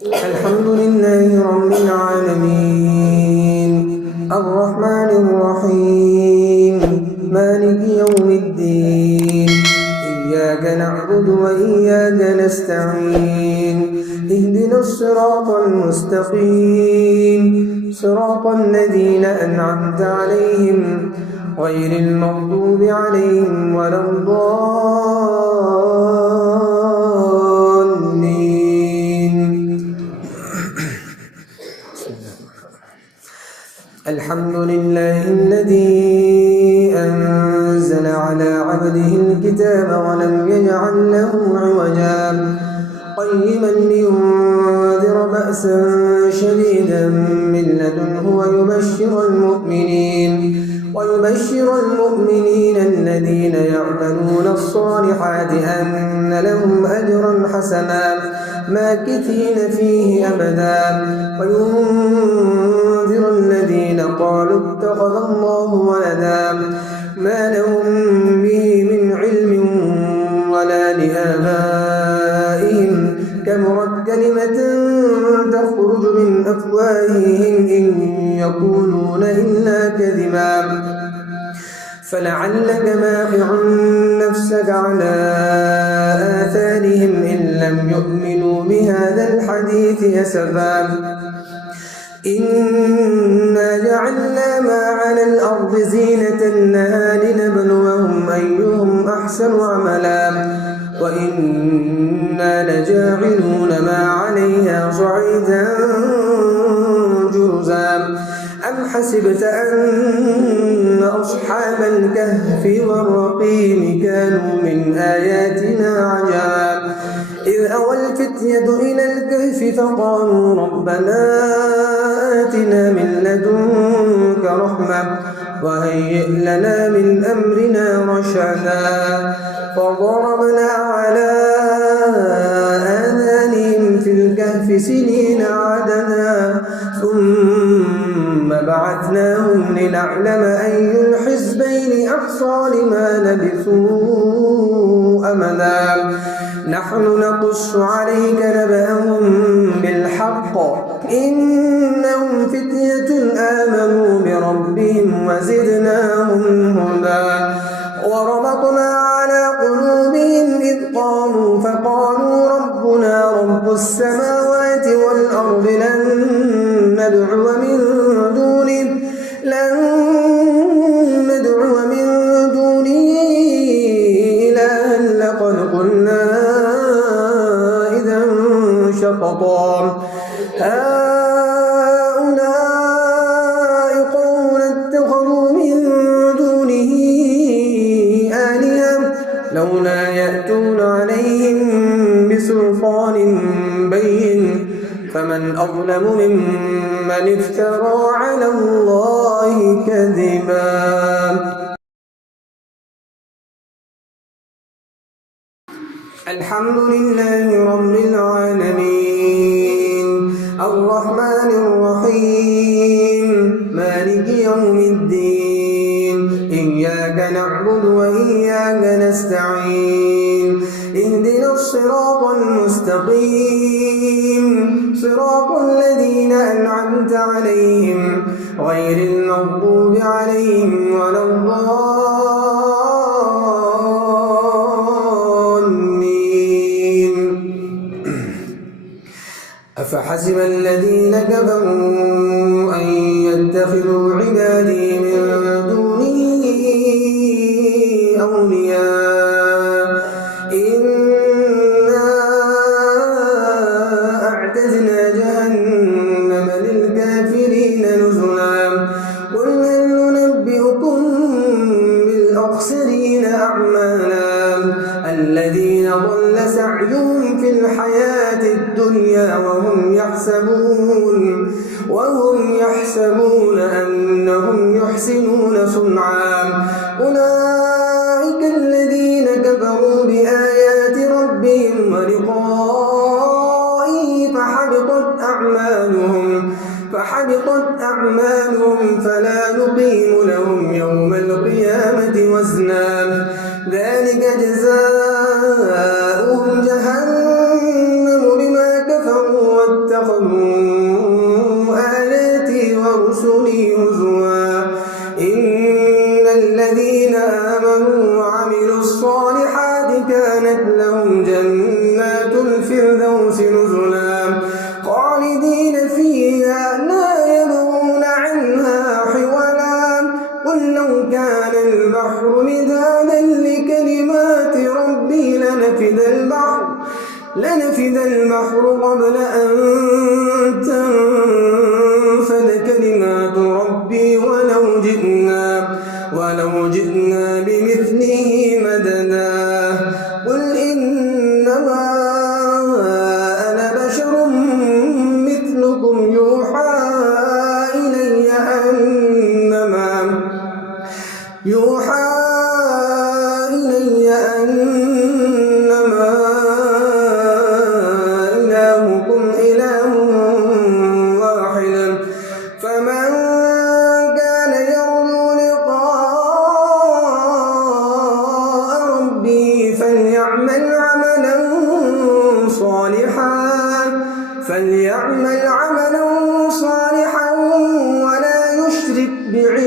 الحمد لله رب العالمين الرحمن الرحيم مالك يوم الدين إياك نعبد وإياك نستعين اهدنا الصراط المستقيم صراط الذين أنعمت عليهم غير المغضوب عليهم ولا الضالين. الحمد لله الذي أنزل على عبده الكتاب ولم يجعل له عوجا قيما لينذر بأسا شديدا من لدنه ويبشر المؤمنين الذين يعملون الصالحات أن لهم أجرا حسنا ماكثين فيه أبدا وينذر الذين قالوا اتخذ الله ولدا ما لهم به من علم ولا لآبائهم كبرت كلمة تخرج من أفواههم إن يقولون إلا كذبا فلعلك باخع نفسك على آثارهم إن لم يؤمنوا بهذا الحديث أسفا إنا جعلنا ما على الأرض زينة لها لنبلوهم أيهم أحسن عملا وإنا لجاعلون ما عليها صعيدا جرزا أم حسبت أن أصحاب الكهف والرقيم كانوا من آياتنا عجبا إذ أوى الفتية إلى الكهف فقالوا ربنا آتنا من لدنك رحمة وهيئ لنا من أمرنا رشدا فضربنا على آذانهم في الكهف سنين عددا ثم بعثناهم لنعلم أي الحزبين أحصى لما لبثوا أمدا نحن نقص عليك نبأهم بالحق إنهم فتية آمنوا بربهم وزدناهم هدى وربطنا على قلوبهم إذ قاموا فقالوا ربنا رب السماوات والأرض لن ندعو من دونه إلها لقد قلنا إذا شططا هؤلاء قوم اتخذوا من دونه آلهة لولا يأتون عليهم بسلطان بين فمن أظلم ممن افترى على الله كذبا. الحمد لله رب العالمين الرحمن الرحيم مالك يوم الدين إياك نعبد وإياك نستعين اهدنا الصراط المستقيم صراط الذين أنعمت عليهم غير المغضوب عليهم ولا الضالين. أفحسب الذين كفروا أن يتخذوا عبادي من دونه أولياء إنا أعتدنا جهنم للكافرين نزلا قل هل ننبئكم بالأخسرين أعمالا الذين ضل سعيهم في الحياة الدنيا وهم يحسبون أنهم يحسنون صنعا أولئك الذين كفروا بآيات ربهم ولقائه فحبطت أعمالهم فلا نقيم لهم يوم القيامة وزنا ذلك جزاؤهم جهنم بما كفروا اتخذوا آياتي ورسلي هزوا إن الذين آمنوا وعملوا الصالحات كانت لهم جنات الفردوس نزلا خالدين فيها لا يبغون عنها حولا قل لو كان البحر مدادا لكلمات ربي لنفد البحر قبل أن تنفد كلمات ربي ولو جئنا بمثله مددا قل إنما أنا بشر مثلكم يوحى إلي أنما إلهكم إله واحد فمن كان يرجو لقاء ربه فليعمل عملا صالحا ولا يشرك بعبادة